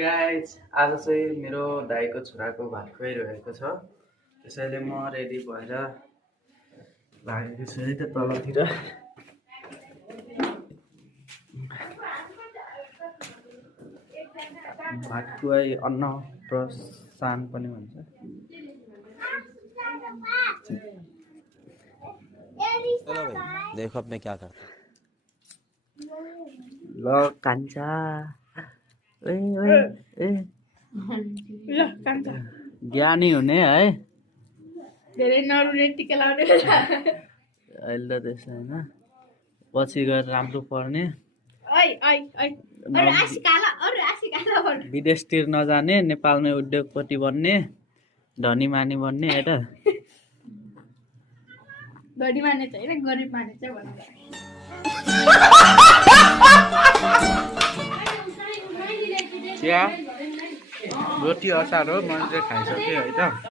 guys आज चाहिँ मेरो दाइको छोराको भात खुवाइरहेको छ त्यसैले म रेडी भएर लागेको छु है त तलतिर भात खुवाई अन्न प्रसान पनि भन्छ चलो भाई देखो अब मैं क्या करता ल कान्छा ए ए ए ल कान्छा ज्ञानी हुने है धेरै नरुने टिका लाउने अहिले त त्यसो होइन पछि गएर राम्रो पर्ने ओइ ओइ ओइ अरु आशिकाला भन् विदेशतिर नजाने नेपालमै उद्योगपति बन्ने धनी मानी बन्ने हेर धनी माने चाहिँ हैन गरिब माने चाहिँ भन्नु चिया रोटी अचार हो मैले चाहिँ खाइसकेँ है त